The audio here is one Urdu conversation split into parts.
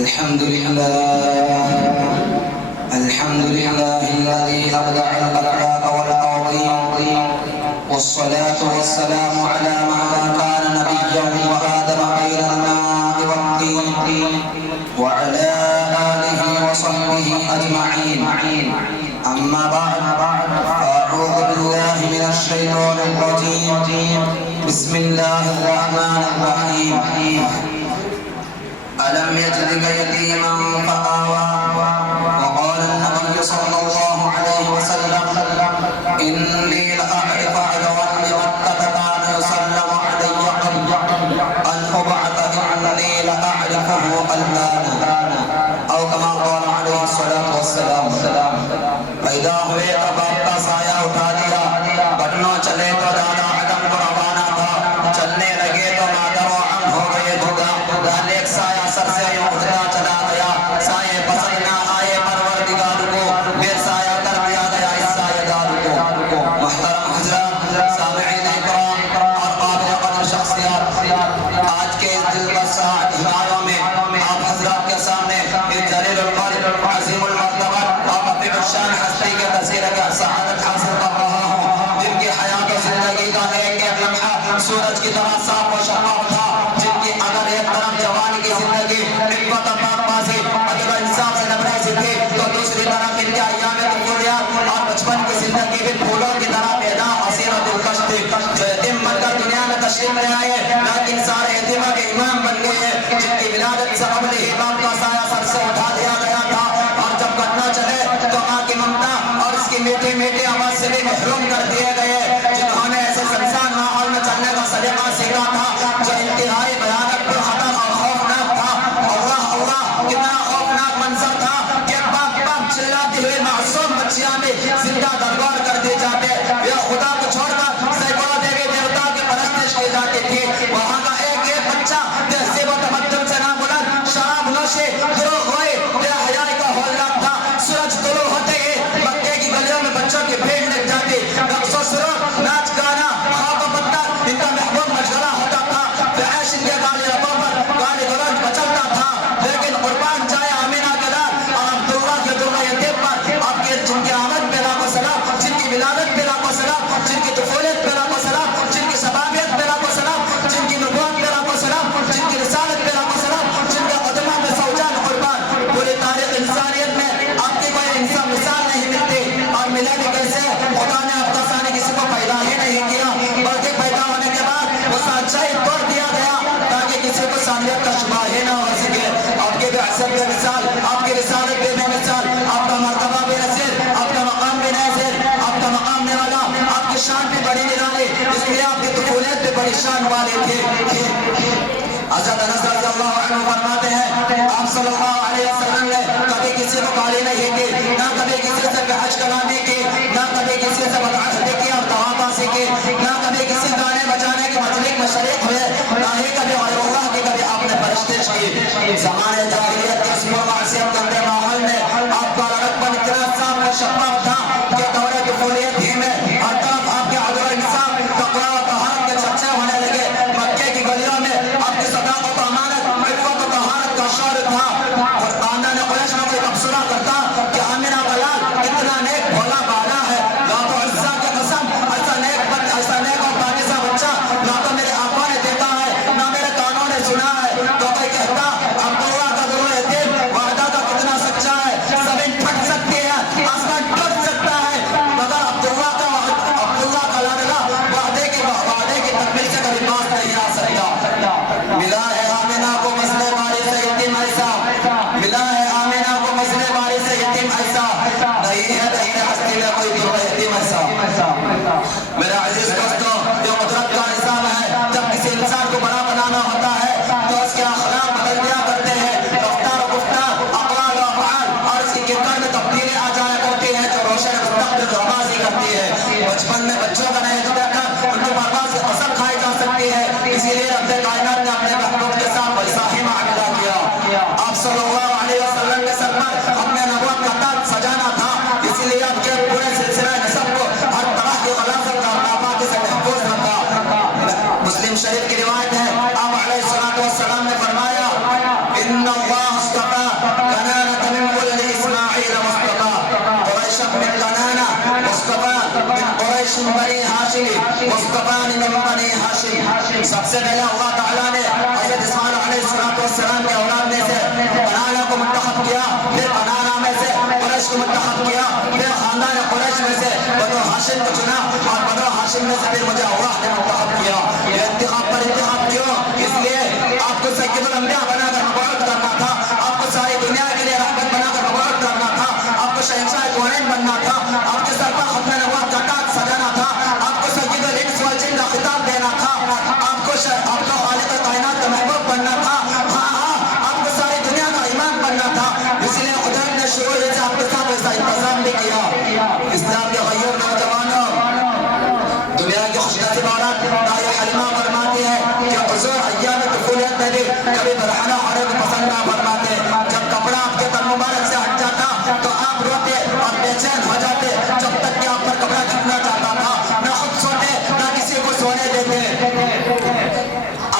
الحمد لله الذي أبدع الأخلاق والأرضين، والصلاة والسلام على من كان نبيا وآدم بين الماء والطين، وعلى آله وصحبه أجمعين. أما بعد، أعوذ بالله من الشيطان الرجيم. بسم الله الرحمن الرحيم. ألم يجدك يتيما فآوى، وقال النبي صلى الله عليه وسلم: إني لأعرف أجرا لمن كان يسلم علي قبل أن أبعث، إني لأعرفه الآن، أو كما قال عليه الصلاة والسلام. پیدا ہوئے تو باپ کا سایہ اٹھا دیا، بٹنوں چلے تو دادا آدم کو روانہ تھا، چلنے لگے تو مادر و عم ہو گئے جدا، ہر ایک سایہ سر سے یوں اٹھتا چلا گیا، سایہ پسند نہ آئے پروردگار کو، بے سایہ کر دیا گیا اس سایہ دار کو۔ محترم حضرات، سامعین اکرام اور قابل قدر شخصیات، آج کے اس دلکش ہماروں میں آپ حضرات کے سامنے ایک جلیل القدر، عظیم المرتبہ اور رفیع الشان ہستی کے تذکرے کا سعادت حاصل کر رہا ہوں، جن کی حیات و زندگی کا ایک ایک لمحہ سورج کی طرح صاف و شفاف تھا، جن کی اگر ایک طرف جوانی کی زندگی عفت و پاک بازی عدل و انصاف سے لبریز تھی، تو دوسری طرف ان کے ایام طفولیت اور بچپن کی زندگی بھی پھولوں کی طرح پیدا حسین و دلکش تھی، جو یتیم بن کر دنیا میں تشریف لے آئے لیکن سارے یتیموں کے امام بن گئے، جن کی ولادت سے قبل ہی باپ کا سایہ سر سے اٹھا دیا گیا تھا، اور جب کرنا چلے تو ماں کی ممتا اور اس کی میٹھی میٹھی آواز سے بھی محروم کر دیے گئے، جنہوں نے ایسے سنسان ماحول میں چلنے کا سلیقہ سیکھا تھا جو انتہائی بھیانک، پرخطر اور خوفناک تھا۔ اللہ اللہ، کتنا خوفناک منظر تھا کہ باپ باپ چلاتی ہوئی معصوم بچیاں بھی زندہ دربار کر دی جاتے، یا خدا کو چھوڑ کر سینکڑوں دیوی دیوتا کی پرستش کی جاتی تھی۔ وہاں کا ایک ایک بچہ تہذیب و تمدن سے نابلند، شراب نوشی، دروغ گوئی، بے حیائی کا ہولناک تھا۔ سورج طلوع ہوتے ہی مکے کی گلیوں میں بچوں کی بھیڑ لگ جاتی، رقص و سرور، ناچ گانا، خواب و پتر ان کا محبوب مشغلہ ہوتا تھا، فحش ان کے گالی لبوں پر گالی گلوچ مچلتا تھا، لیکن قربان جائے آمینہ کے لال اور عبداللہ کے درہ یتیم پر آپ کے جن کی آمد پہ لاکھوں سلام، جن کی ولادت پہ لاکھوں سلام، جن کی طفولیت پہ لاکھوں سلام، جن کی شبابیت پہ لاکھوں سلام، جن کی نبوت پہ لاکھوں سلام، جن کی رسالت پہ لاکھوں سلام، جن کے قدموں میں سوجان قربان۔ پوری تاریخ انسانیت میں آپ کی کوئی انسان مثال نہیں ملتی، اور ملے بھی کیسے؟ خدا نے اب تک کسی کو پیدا ہی نہیں کیا، بلکہ پیدا ہونے کے بعد اس کا اچھائی توڑ دیا گیا تاکہ کسی کو ثانیت کا شبہ ہی نہ ہو سکے۔ آپ کی بعثت بے مثال، آپ کی رسالت بے مثال، آپ کا مرتبہ بے نظیر، آپ کا مقام بے نظیر، آپ کا مقام نرالا، آپ کی شان بھی بڑی نرالی، اس لیے آپ کی طفولیت بھی بڑی شان والی تھی۔ حضرت انس رضی اللہ عنہ فرماتے ہیں آپ صلی اللہ علیہ وسلم نے کبھی کسی کو گالی نہیں کی، نہ کبھی کسی سے بحث کلامی کی، نہ کبھی کسی سے بدعہدی کی اور تواباسی کی، نہ کبھی کسی گانے بجانے کی مجلس میں شریک ہوئے، نہ ہی کبھی غیر اللہ کی کبھی آپ نے پرستش کی۔ زمانے جاہلیت کے اس معصیت گندے ماحول میں آپ کا لڑکپن اتنا صاف و شفاف تھا کہ دور طفولیت ہی میں ہر طرف آپ کے عدل و انصاف، تقویٰ و طہارت کے چرچے ہونے لگے۔ مکے کی گلیوں میں آپ کی صداقت و امانت، عفت و طہارت کا شور تھا، اور خاندان قریش میں کوئی تبصرہ کرتا کہ آمنہ کا لال اتنا نیک بھولا بالا ہے، لات و عزیٰ کی قسم ایسا نیک اور پاکیزہ بچہ نہ تو میرے آنکھوں نے دیکھا ہے نہ میرے کانوں نے سنا ہے۔ تو کوئی کہتا عبداللہ کا درہ یتیم وعدہ کا کتنا سچا ہے، زمین پھٹ سکتی ہے، آسمان ٹوٹ سکتا ہے، مگر عبداللہ کا لڑکا وعدے کی تکمیل سے کبھی پاس نہیں آ سکتا۔ ملا ہے آمینہ کو مسئلے باری سے یتیم ایسا، ملا ہے آمینہ کو مسئلے باری سے یتیم ایسا، نہیں ہے ہستی میں کوئی درہ یتیم ایسا۔ میرے عزیز دوستو، جو قدرت کا نظام ہے، جب کسی انسان کو بڑا بنانا ہوتا ہے تو اس کے اخلاق بدل دیا کرتے ہیں، رفتار و گفتار، اقوال و افعال اور اس کی کردار میں تبدیلی آ جایا کرتی ہے جو روشن مستقبل کو آبازی کرتی ہے۔ بچپن میں بچوں کا نہیں دیکھ کر ان کی پرواز سے قسم کھائی جا سکتی ہے، اسی لیے رب کائنات نے اپنے محبوب کے ساتھ ویسا ہی معاملہ کیا۔ آپ صلی اللہ علیہ وسلم کے سر پر اپنے نبوت کا تاج سجانا تھا، اسی لیے آپ کے پورے سلسلہ نسب کو ہر طرح کی غلاظت اور ناپاکی سے محفوظ رکھا۔ مسلم شریف کی روایت ہے آپ علیہ الصلوۃ والسلام نے فرمایا ان اللہ اصطفى سب سے پہلے اللہ تعالیٰ نے حضرت اسماعیل علیہ السلام کے اولاد میں سے کنانہ کو منتخب کیا، پھر کنانہ میں سے قریش کو منتخب کیا، پھر خاندان قریش میں سے بنو ہاشم کو چنا، اور بنو ہاشم میں سے پھر مجھے اللہ نے منتخب کیا۔ یہ انتخاب پر انتخاب کیوں؟ اس لیے آپ کو سید الانبیاء بنا کر مبعوث کرنا تھا، آپ کو ساری دنیا کے لیے رحمت بنا کر مبعوث کرنا تھا، آپ کو شہنشاہ کونین بننا تھا، آپ کے سر پر ختم نبوت کا تاج سجانا تھا، آپ کو سید الانس والجن کا خطاب دینا تھا، آپ کو خالق کائنات کا محبوب بننا تھا، آپ کو ساری دنیا کا امام بننا تھا۔ اس لیے خدا نے شروع سے آپ کے ساتھ ایسا انتظام بھی کیا۔ اسلام کے غیور نوجوانوں، دنیا کی خوش نصیب عورت دائی حلیمہ فرماتی ہے کہ حضور ایام طفولیت میں بھی کبھی برہنہ عورت کو پسند نہ فرماتے، جب کپڑا آپ کے تن مبارک سے ہٹ جاتا تو آپ روتے اور بے چین ہو جاتے، جب تک کہ آپ پر کپڑا ڈھکنا چاہتا تھا، نہ خود سوتے نہ کسی کو سونے دیتے۔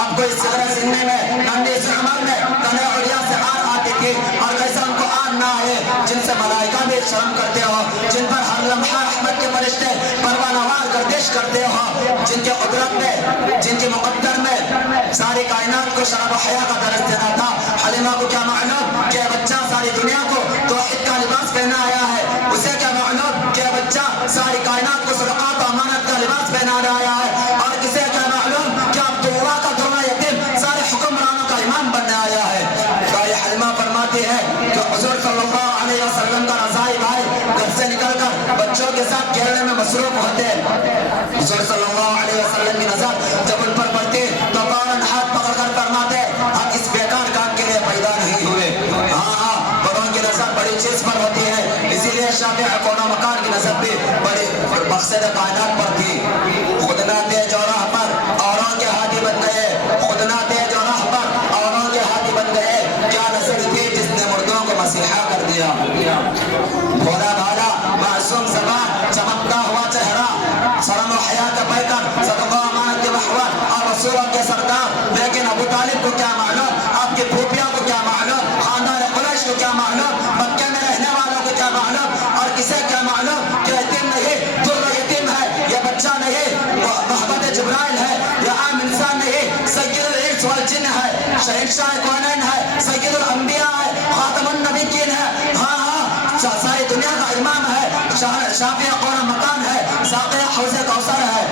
آپ کو اس صغر سننے میں ننھی سی عمر میں تنِ علیا سے آر آتی تھی، اور کیسا ان کو آر نہ آئے جن سے ملائکہ بھی شرم کرتے ہو، جن پر ہر لمحہ رحمت کے فرشتے پروانوار گردش کرتے ہو، جن کے قدرت میں، جن کے مقدر میں ساری کائنات کو شرف و حیا کا درس دینا تھا۔ حلیمہ کو کیا معلوم کہ بچہ ساری دنیا کو توحید کا لباس پہنا آیا ہے، اسے کیا معلوم کہ بچہ ساری کائنات کو صدقات و امانت کا لباس پہنا آیا ہے، اور اسے کیا معلوم کہ عبداللہ کا دونوں یتیم سارے حکمرانوں کا امام بننے آیا ہے۔ دائی حلیمہ فرماتی ہے کہ حضور صلی اللہ علیہ وسلم کا رضائی بھائی گھر سے نکل کر بچوں کے ساتھ کھیلنے میں مصروف ہوتے ہیں۔ حضور صلی اللہ علیہ وسلم کی نظر جب ان پر پڑتی تو فوراً ہاتھ پکڑ کر فرماتے ہم اس بیکار کام کے لیے پیدا نہیں ہوئے۔ بڑوں کی نظر بڑی چیز پر ہوتی ہے، اسی لیے شافع کون و مکان کی نظر بھی بڑی مقصد کائنات پر تھی۔ خود نہ تیج و راہ پر اوروں کے ہادی بن گئے، خود نہ تیج و راہ پر اوروں کے ہادی بن گئے، کیا نظر تھی جس نے مردوں کو مسیحا کر دیا۔ بھولا بھالا معصوم زبان چمکتا ہوا چہرہ، شرم و حیا کا پیکر، صدقہ و امانت کے محور اور رسولوں کے سردار، لیکن ابو طالب کو کیا معلوم، آپ کی پھوپھیاں کو کیا معلوم، خاندان قریش کو کیا معلوم، مکہ میں رہنے والوں کو کیا معلوم، اور کسے کیا معلوم کہ یتیم نہیں در یتیم ہے، یہ بچہ نہیں محبت جبرائیل ہے، یہ عام انسان نہیں سید الانس والجن ہے، شہنشاہ کونین ہے، سید الانبیاء ہے، خاتم النبیین ہے، ساری دنیا کا امام ہے، شافع قون مکان ہے، ساقی حوض کوثر ہے۔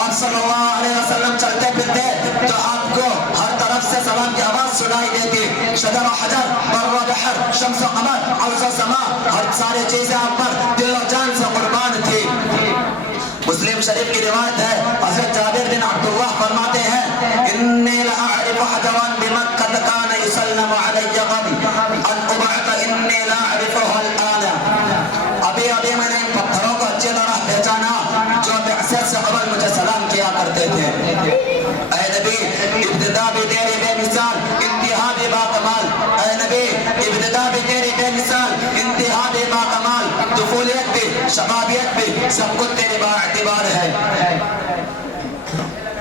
آپ صلی اللہ علیہ وسلم چلتے پھرتے تو آپ کو ہر طرف سے سلام کی آواز سنائی دیتی، شجر و حجر، بر و بحر، شمس و قمر، عرض و سما، ہر ساری چیزیں آپ پر دل و جان سے قربان تھی۔ مسلم شریف کی روایت ہے، حضرت جابر بن عبداللہ فرماتے ہیں انی لاعرف حجرا بمکہ کان یسلم علی قبل ان ابعث انی لاعرفه الان۔ ابھی میں نے ان پتھروں کو اچھی طرح پہچانا جو بعثت سے قبل مجھے سلام کیا کرتے تھے۔ اے نبی ابتدا بھی تیری بے مثال، انتہا بھی با کمال۔ اے نبی ابتدا بھی تیری بے مثال، انتہا بھی با کمال، طفولیت بھی شبابیت بھی سب کچھ تیرے با اعتبار ہے۔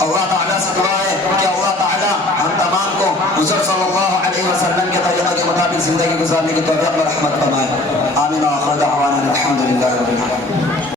اللہ تعالیٰ سے دعا ہے کہ اللہ تعالیٰ ہم تمام کو حضور صلی اللہ علیہ وسلم کے طریقہ کے مطابق زندگی گزارنے کی توفیق و رحمت فرمائے۔ آمین و آخر دعوانا الحمدللہ رب العالمین۔